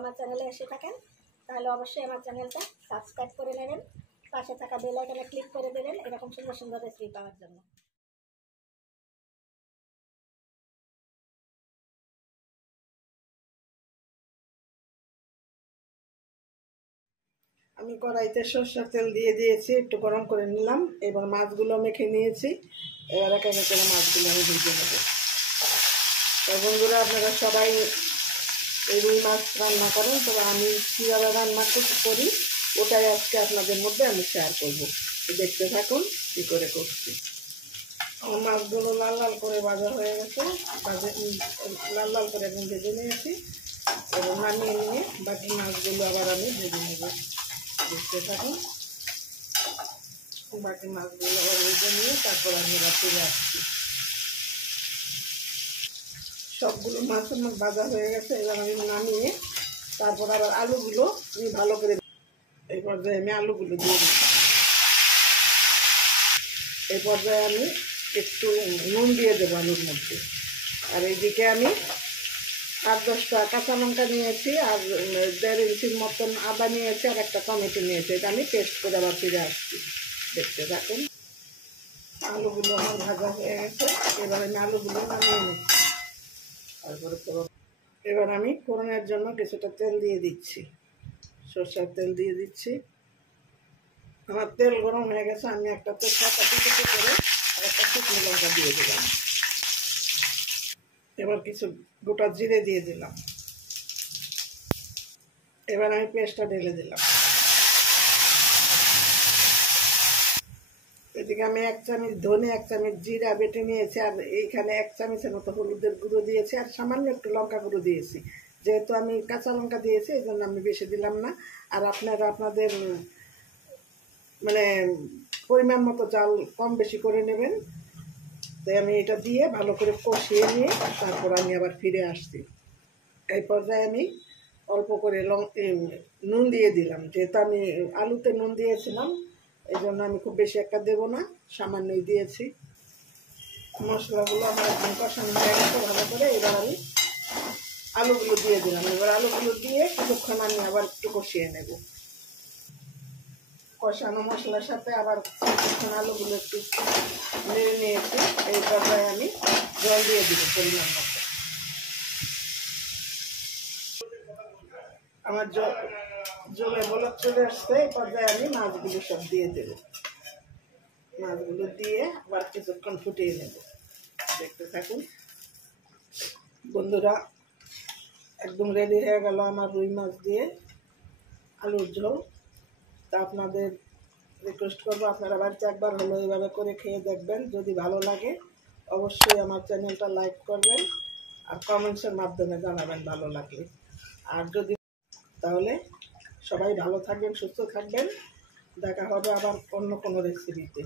আমার চ্যানেলে এসে থাকেন তাহলে অবশ্যই আমার চ্যানেলটা সাবস্ক্রাইব করে নেবেন, পাশে থাকা বেল আইকনে ক্লিক করে দেবেন এরকম সুন্দর সুন্দর রেসিপি পাওয়ার জন্য। আমি কড়াইতে সরষের তেল দিয়ে দিয়েছি, একটু গরম করে নিলাম। এবার মাছগুলো মেখে নিয়েছি, এবার এক এক করে মাছগুলো আমি ভেজে নেব। বন্ধুরা, আপনারা সবাই এই রুই মাছ রান্না করেন, তবে আমি কীভাবে রান্না করি ওটাই আজকে আপনাদের মধ্যে আমি শেয়ার করব। দেখতে থাকুন কী করে করছি। আমার মাছগুলো লাল লাল করে ভাজা হয়ে গেছে, লাল লাল করে এখন ভেজে নিয়েছি। এবং নামিয়ে নিয়ে বাকি মাছগুলো আবার আমি ভেজে নেব। দেখতে থাকুন। বাকি মাছগুলো আবার ভেজে নিয়ে তারপর আমি এবার ফিরে আসছি। সবগুলো মাছ আমার ভাজা হয়ে গেছে, এবার আমি নামিয়ে তারপর আবার আলুগুলো আমি ভালো করে এই পর্যায়ে আমি আলুগুলো দিয়ে দিই। এই পর্যায়ে আমি একটু নুন দিয়ে দেবো আলুর মধ্যে। আর এইদিকে আমি 8-10টা কাঁচা লঙ্কা নিয়েছি, আর 1.5 ইঞ্চির মতন আদা নিয়েছি, আর একটা টমেটো নিয়েছি। এটা আমি পেস্ট করে আবার ফিরে আসছি। দেখতে থাকুন। আলুগুলো আমার ভাজা হয়ে গেছে, এবার আমি আলুগুলো নামিয়ে নিচ্ছি। তারপরে এবার আমি ফোড়নের জন্য কিছুটা তেল দিয়ে দিচ্ছি, সরষের তেল দিয়ে দিচ্ছি। আমার তেল গরম হয়ে গেছে, আমি একটা তেজপাতা কুচি করে একটা শুকনো লঙ্কা দিয়ে দিলাম। এবার কিছু গোটা জিরে দিয়ে দিলাম। এবার আমি পেস্টটা ঢেলে দিলাম। এদিকে আমি 1 চামচ ধনে, 1 চামচ জিরা বেটে নিয়েছি, আর এইখানে 1 চামচের মতো হলুদের গুঁড়ো দিয়েছি, আর সামান্য একটু লঙ্কা গুঁড়ো দিয়েছি। যেহেতু আমি কাঁচা লঙ্কা দিয়েছি এই জন্য আমি বেশি দিলাম না। আর আপনারা আপনাদের মানে পরিমাণ মতো চাল কম বেশি করে নেবেন। তাই আমি এটা দিয়ে ভালো করে কষিয়ে নিয়ে তারপর আমি আবার ফিরে আসছি। এই পর্যায়ে আমি অল্প করে নুন দিয়ে দিলাম। যেহেতু আমি আলুতে নুন দিয়েছিলাম এই জন্য আমি খুব বেশি একটা দেবো না, সামান্যই দিয়েছি। মশলাগুলো আমার একদম কষানো হয়ে গেছে ভালো করে। এবার আমি আলুগুলো দিয়ে দিলাম। এবার আলুগুলো দিয়ে কিছুক্ষণ আমি আবার একটু কষিয়ে নেব। কষানো মশলার সাথে আবার কিছুক্ষণ আলুগুলো একটু নেড়ে নিয়েছি। এই পর্যায়ে আমি জল দিয়ে দিব পরিমাণ মতো। আমার জলে বলক চলে আসছে, এই পর্যায়ে আমি মাছগুলো সব দিয়ে দেব। মাছগুলো দিয়ে আবার কিছুক্ষণ ফুটিয়ে নেব। দেখতে থাকুন। বন্ধুরা, একদম রেডি হয়ে গেল আমার রুই মাছ দিয়ে আলুর ঝোল। তা আপনাদের রিকোয়েস্ট করবো আপনারা বাড়িতে একবার হলো এইভাবে করে খেয়ে দেখবেন। যদি ভালো লাগে অবশ্যই আমার চ্যানেলটা লাইক করবেন, আর কমেন্টসের মাধ্যমে জানাবেন ভালো লাগলে। আর যদি তাহলে সবাই ভালো থাকবেন, সুস্থ থাকবেন। দেখা হবে আবার অন্য কোনো রেসিপিতে।